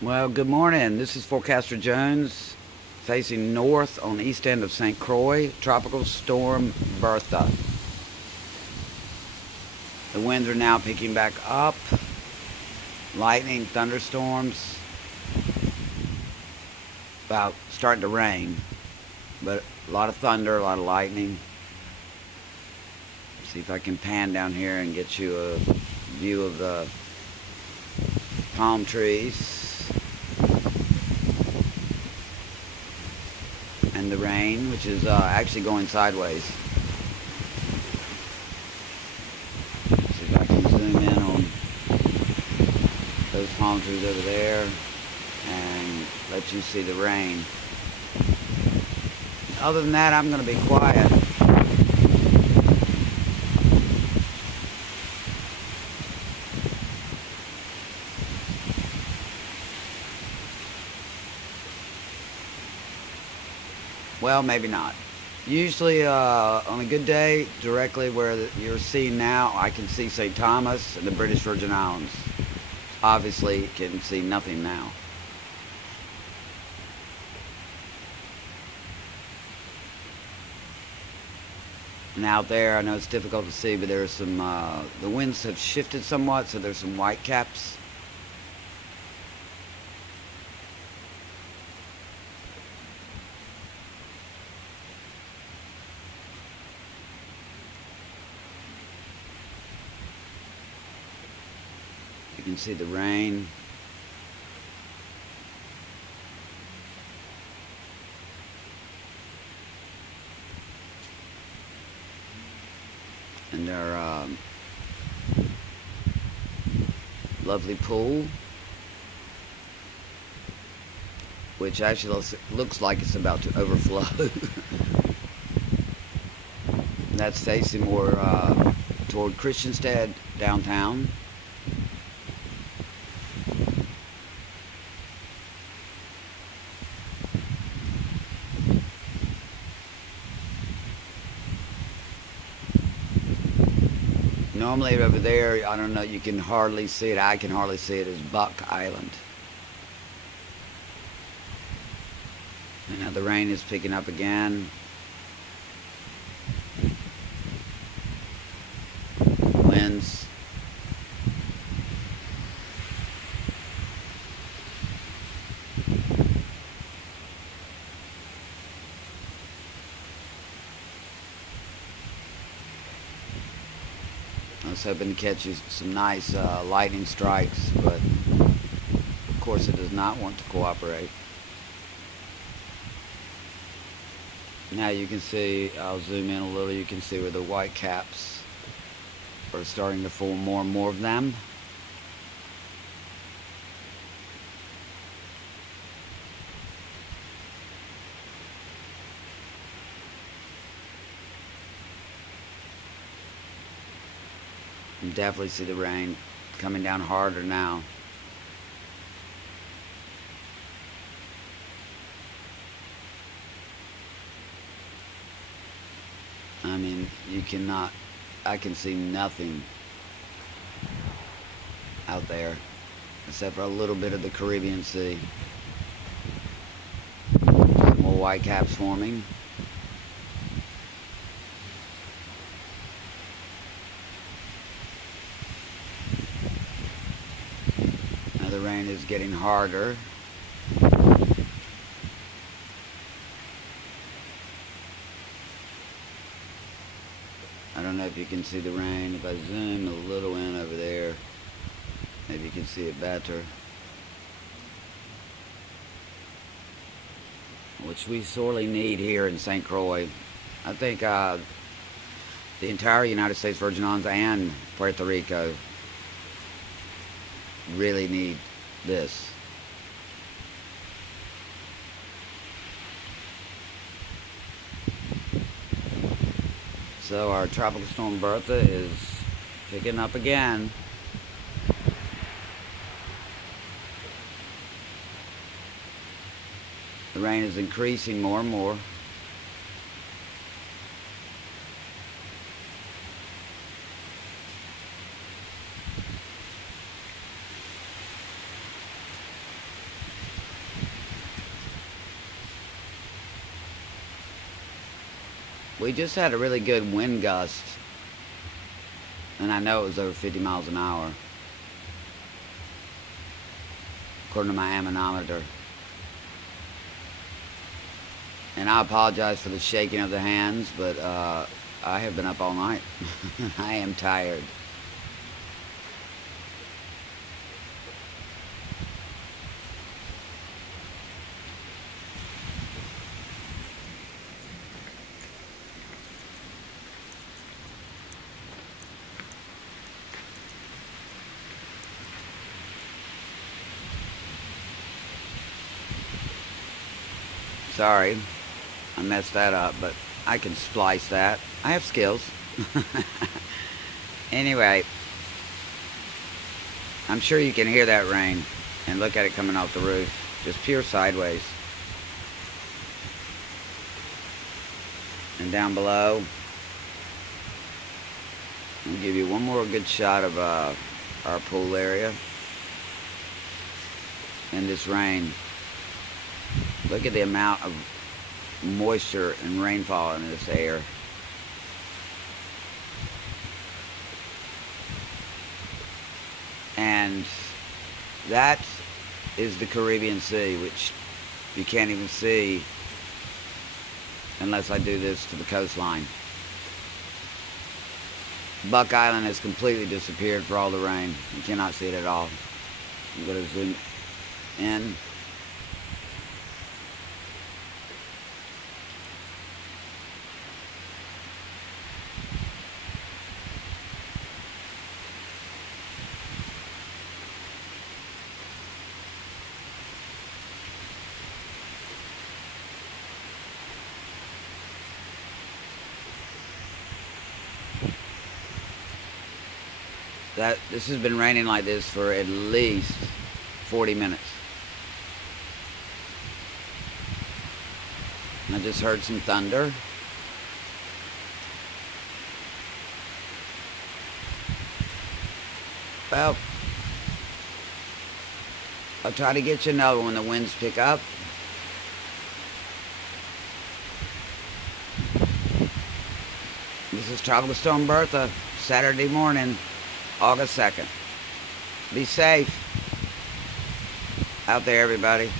Well, good morning. This is Forecaster Jones facing north on the east end of St. Croix, Tropical Storm Bertha. The winds are now picking back up. Lightning, thunderstorms, about starting to rain, but a lot of thunder, a lot of lightning. See if I can pan down here and get you a view of the palm trees and the rain, which is actually going sideways. See if I can zoom in on those palm trees over there and let you see the rain. Other than that, I'm going to be quiet. Well, maybe not. Usually, on a good day, directly where you're seeing now, I can see St. Thomas and the British Virgin Islands. Obviously, can see nothing now. And out there, I know it's difficult to see, but there's some, the winds have shifted somewhat, so there's some white caps. You can see the rain. And our lovely pool, which actually looks like it's about to overflow. That's facing more toward Christiansted downtown. Normally over there, I don't know, you can hardly see it. I can hardly see it as Buck Island. And now the rain is picking up again. Winds. I was hoping to catch you some nice lightning strikes, but of course it does not want to cooperate. Now you can see, I'll zoom in a little, you can see where the white caps are starting to form more and more of them. You definitely see the rain coming down harder now. I mean, you cannot, I can see nothing out there except for a little bit of the Caribbean Sea. Some more white caps forming. Now the rain is getting harder. I don't know if you can see the rain. If I zoom a little in over there, maybe you can see it better. Which we sorely need here in St. Croix. I think the entire United States Virgin Islands and Puerto Rico really need this. So our Tropical Storm Bertha is picking up again. The rain is increasing more and more. We just had a really good wind gust, and I know it was over 50 miles an hour, according to my anemometer. And I apologize for the shaking of the hands, but I have been up all night. I am tired. Sorry, I messed that up, but I can splice that. I have skills. Anyway, I'm sure you can hear that rain, and look at it coming off the roof. Just pure sideways. And down below, I'll give you one more good shot of our pool area. And this rain. Look at the amount of moisture and rainfall in this air. And that is the Caribbean Sea, which you can't even see unless I do this to the coastline. Buck Island has completely disappeared for all the rain. You cannot see it at all. I'm going to zoom in. This has been raining like this for at least 40 minutes. I just heard some thunder. Well, I'll try to get you another when the winds pick up. This is Tropical Storm Bertha, Saturday morning, August 2nd. Be safe out there, everybody.